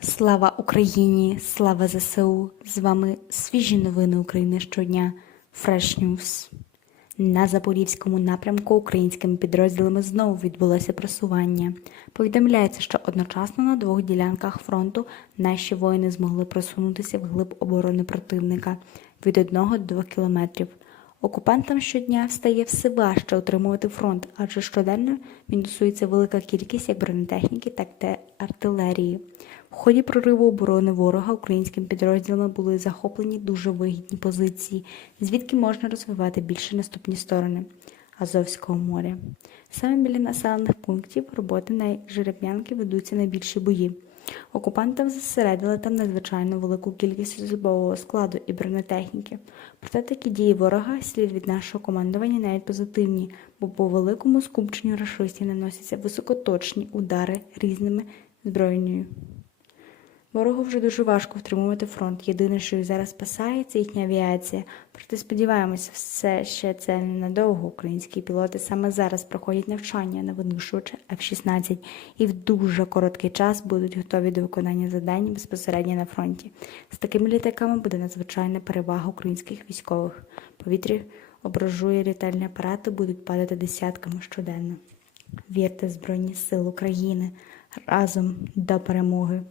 Слава Україні! Слава ЗСУ! З вами свіжі новини України щодня. Fresh News. На Запорізькому напрямку українськими підрозділами знову відбулося просування. Повідомляється, що одночасно на двох ділянках фронту наші воїни змогли просунутися вглиб оборони противника від 1 до 2 кілометрів. Окупантам щодня встає все важче утримувати фронт, адже щоденно мінусується велика кількість як бронетехніки, так і артилерії. В ході прориву оборони ворога українським підрозділами були захоплені дуже вигідні позиції, звідки можна розвивати більше наступні сторони Азовського моря. Саме біля населених пунктів роботи на жереб'янки ведуться найбільші бої. Окупантам зосередили там надзвичайно велику кількість особового складу і бронетехніки. Проте такі дії ворога слід від нашого командування навіть позитивні, бо по великому скупченню рашистів наносяться високоточні удари різними збройною. Ворогу вже дуже важко втримувати фронт. Єдине, що їх зараз спасає, це їхня авіація. Проте сподіваємося, все ще це ненадовго. Українські пілоти саме зараз проходять навчання на винищувача F-16 і в дуже короткий час будуть готові до виконання завдань безпосередньо на фронті. З такими літаками буде надзвичайна перевага українських військових. Повітря ображує літальні апарати, будуть падати десятками щоденно. Вірте в Збройні Сили України разом до перемоги.